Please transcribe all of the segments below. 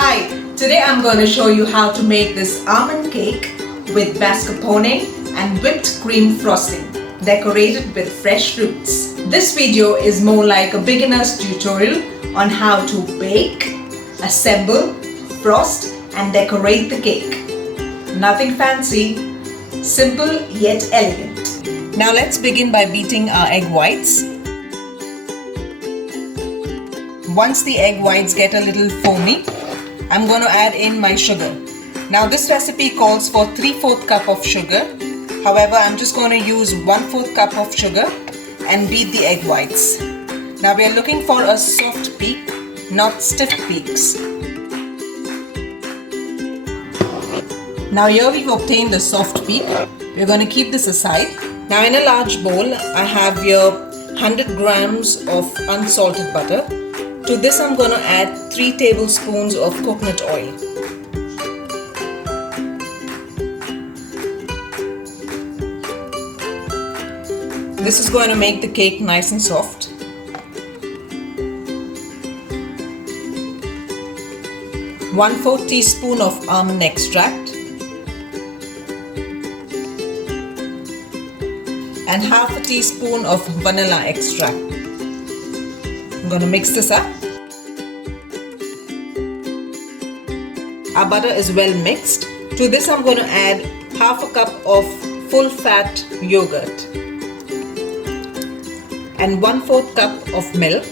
Hi, today I'm going to show you how to make this almond cake with mascarpone and whipped cream frosting, decorated with fresh fruits. This video is more like a beginner's tutorial on how to bake, assemble, frost and decorate the cake. Nothing fancy, simple yet elegant. Now let's begin by beating our egg whites. Once the egg whites get a little foamy, I'm going to add in my sugar. Now this recipe calls for 3/4 cup of sugar. However, I'm just going to use 1/4 cup of sugar and beat the egg whites. Now we are looking for a soft peak, not stiff peaks. Now here we've obtained a soft peak. We're going to keep this aside. Now in a large bowl, I have here 100 grams of unsalted butter. To this I'm going to add 3 tablespoons of coconut oil. This is going to make the cake nice and soft. One-fourth teaspoon of almond extract and half a teaspoon of vanilla extract. I'm going to mix this up. Our butter is well mixed. To this I'm going to add half a cup of full fat yogurt and 1/4 cup of milk.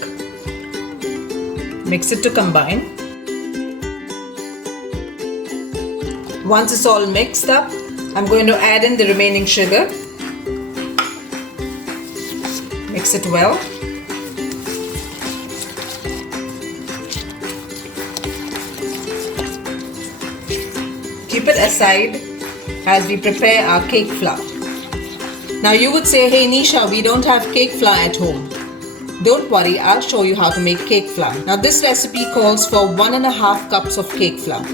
Mix it to combine. Once it's all mixed up, I'm going to add in the remaining sugar. Mix it well. Keep it aside as we prepare our cake flour. Now you would say, hey Nisha, we don't have cake flour at home. Don't worry, I'll show you how to make cake flour. Now this recipe calls for 1.5 cups of cake flour.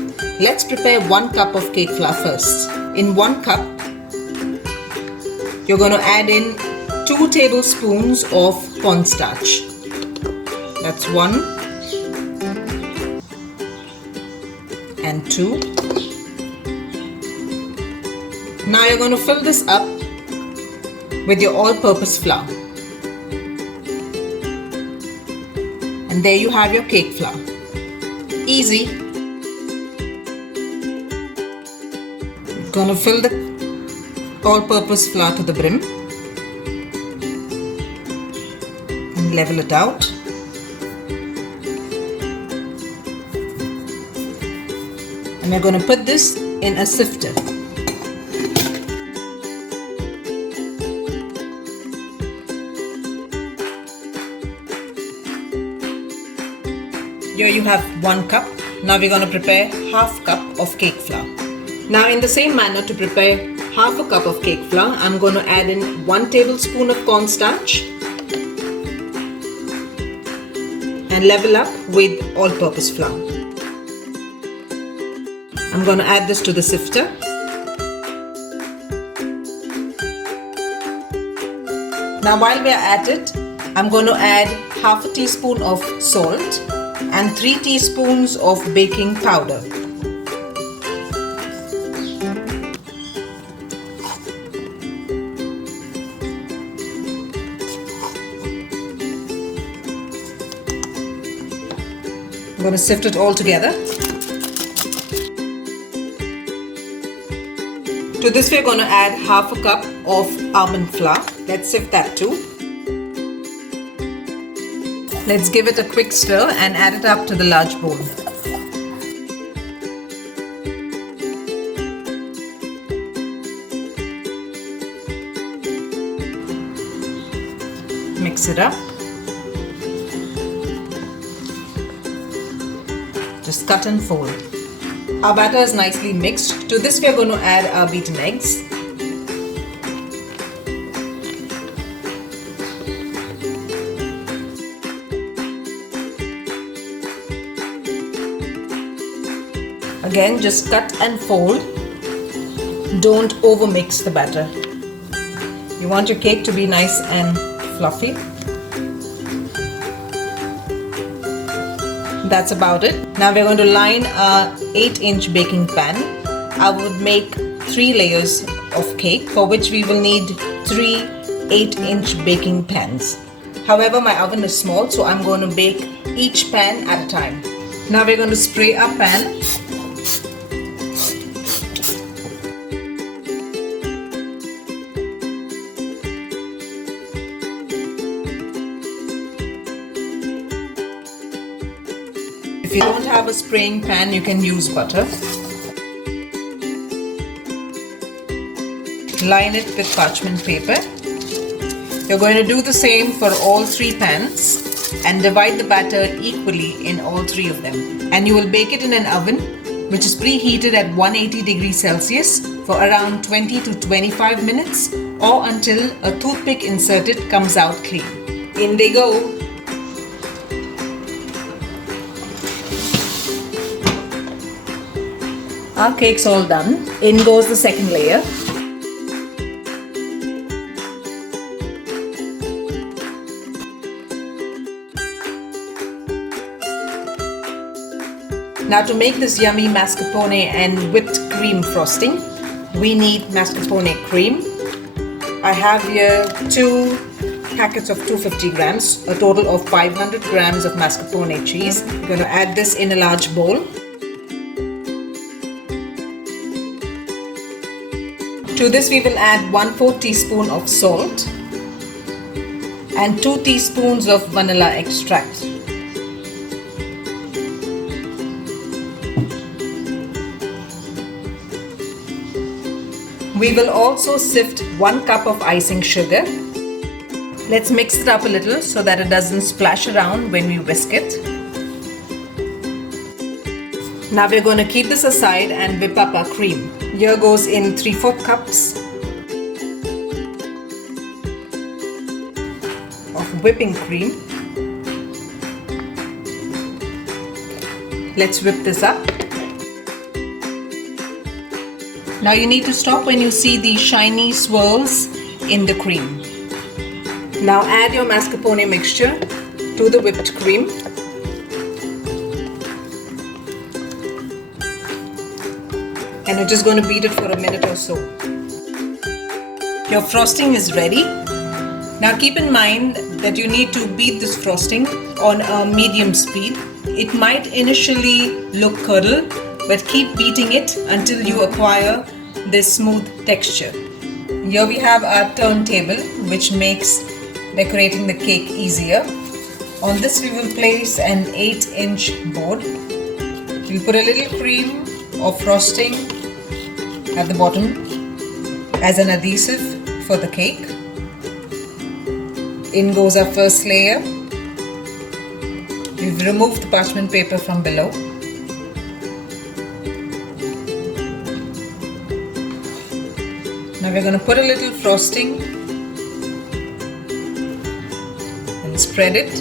Let's prepare 1 cup of cake flour first. In 1 cup, you're going to add in 2 tablespoons of cornstarch. That's 1 and 2. Now you're going to fill this up with your all-purpose flour. And there you have your cake flour. Easy. You're going to fill the all-purpose flour to the brim and level it out. And we're going to put this in a sifter. Here you have 1 cup. Now we're going to prepare half cup of cake flour. Now in the same manner, to prepare half a cup of cake flour, I'm going to add in 1 tablespoon of cornstarch and level up with all-purpose flour. I'm going to add this to the sifter. Now while we are at it, I'm going to add half a teaspoon of salt and 3 teaspoons of baking powder. I'm going to sift it all together. To this we're going to add half a cup of almond flour. Let's sift that too. Let's give it a quick stir and add it up to the large bowl. Mix it up. Just cut and fold. Our batter is nicely mixed. To this we are going to add our beaten eggs. Again, just cut and fold. Don't over mix the batter. You want your cake to be nice and fluffy. that's about it. Now we're going to line a 8-inch baking pan. I would make 3 layers of cake, for which we will need 3 8-inch baking pans. However, my oven is small, so I'm going to bake each pan at a time. Now we're going to spray our pan. If you don't have a spraying pan, you can use butter. Line it with parchment paper. You're going to do the same for all 3 pans and divide the batter equally in all 3 of them. And you will bake it in an oven which is preheated at 180 degrees Celsius for around 20 to 25 minutes, or until a toothpick inserted comes out clean. In they go. Our cake's all done. In goes the second layer. Now to make this yummy mascarpone and whipped cream frosting, we need mascarpone cream. I have here 2 packets of 250 grams, a total of 500 grams of mascarpone cheese. I'm going to add this in a large bowl. To this we will add 1/4 teaspoon of salt and 2 teaspoons of vanilla extract. We will also sift 1 cup of icing sugar. Let's mix it up a little so that it doesn't splash around when we whisk it. Now we're going to keep this aside and whip up our cream. Here goes in 3/4 cups of whipping cream. Let's whip this up. Now you need to stop when you see these shiny swirls in the cream. Now add your mascarpone mixture to the whipped cream. And you're just going to beat it for a minute or so. Your frosting is ready. Now keep in mind that you need to beat this frosting on a medium speed. It might initially look curdled, but keep beating it until you acquire this smooth texture. Here we have our turntable, which makes decorating the cake easier. On this we will place an 8-inch board. We'll put a little cream or frosting at the bottom as an adhesive for the cake. In goes our first layer. We've removed the parchment paper from below. Now we're going to put a little frosting and spread it.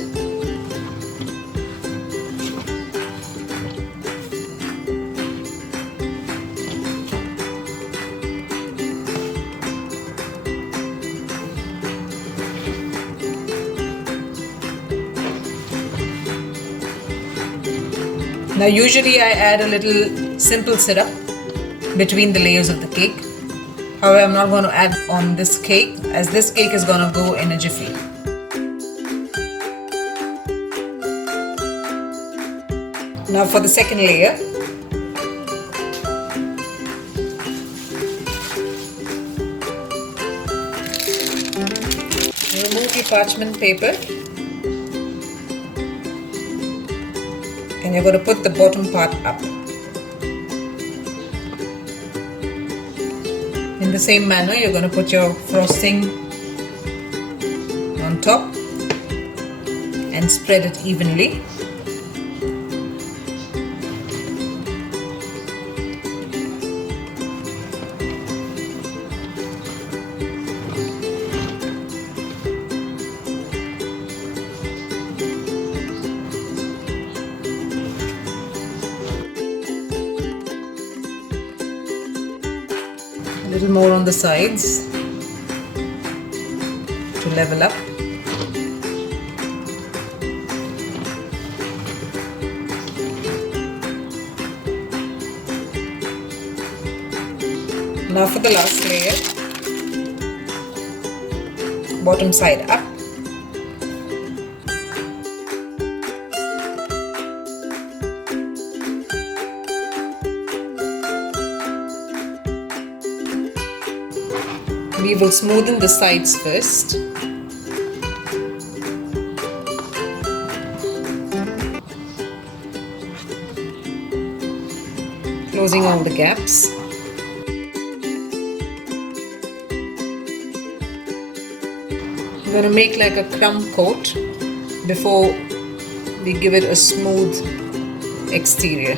Now usually I add a little simple syrup between the layers of the cake. However, I'm not going to add on this cake, as this cake is going to go in a jiffy. Now for the second layer. Remove the parchment paper. And you're going to put the bottom part up. In the same manner, you're going to put your frosting on top and spread it evenly. A little more on the sides to level up. Now for the last layer, bottom side up. We will smoothen the sides first. Closing all the gaps. We're going to make like a crumb coat before we give it a smooth exterior.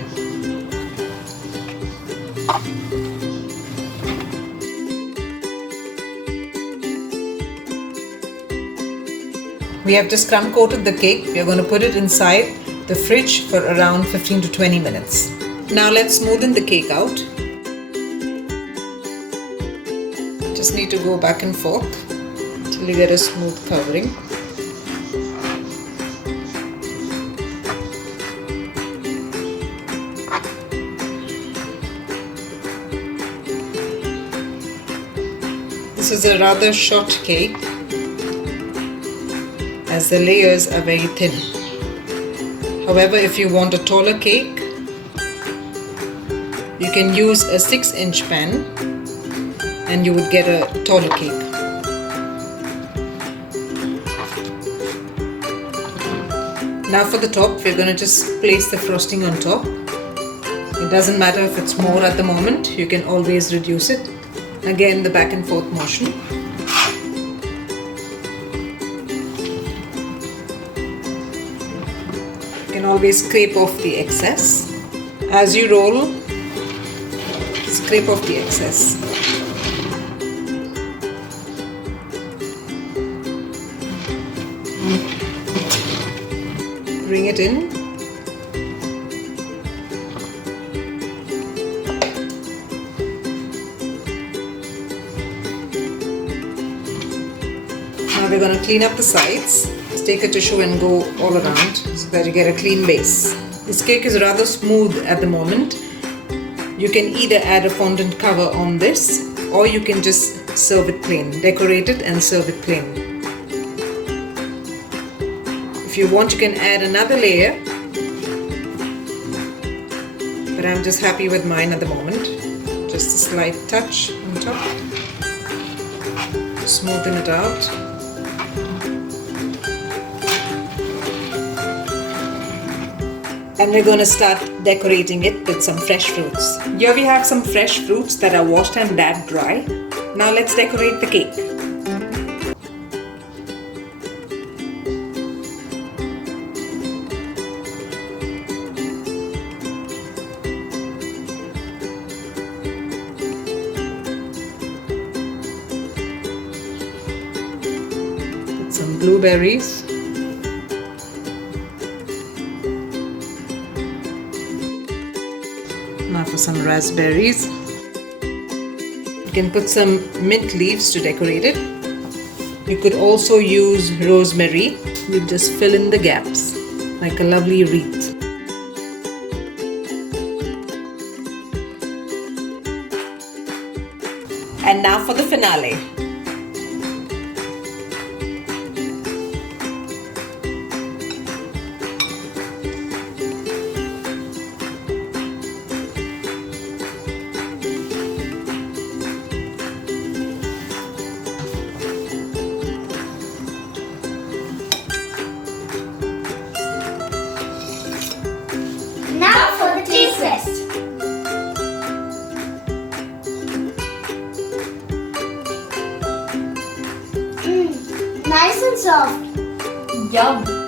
We have just crumb coated the cake. We are going to put it inside the fridge for around 15 to 20 minutes. Now let's smoothen the cake out. Just need to go back and forth till you get a smooth covering. This is a rather short cake as the layers are very thin. However, if you want a taller cake, you can use a 6-inch pan and you would get a taller cake. Now for the top, we're going to just place the frosting on top. It doesn't matter if it's more at the moment, you can always reduce it. Again, the back and forth motion. You can always scrape off the excess. As you roll, scrape off the excess. Bring it in. Now we're going to clean up the sides. Just take a tissue and go all around so that you get a clean base. This cake is rather smooth at the moment. You can either add a fondant cover on this or you can just serve it plain. Decorate it and serve it plain. If you want, you can add another layer, but I'm just happy with mine at the moment. Just a slight touch on top to smoothen it out. And we're going to start decorating it with some fresh fruits. Here we have some fresh fruits that are washed and dabbed dry. Now let's decorate the cake. Put some blueberries. Now for some raspberries. You can put some mint leaves to decorate it. You could also use rosemary. You just fill in the gaps like a lovely wreath. And now for the finale. Now for the taste test. Nice and soft. Yum.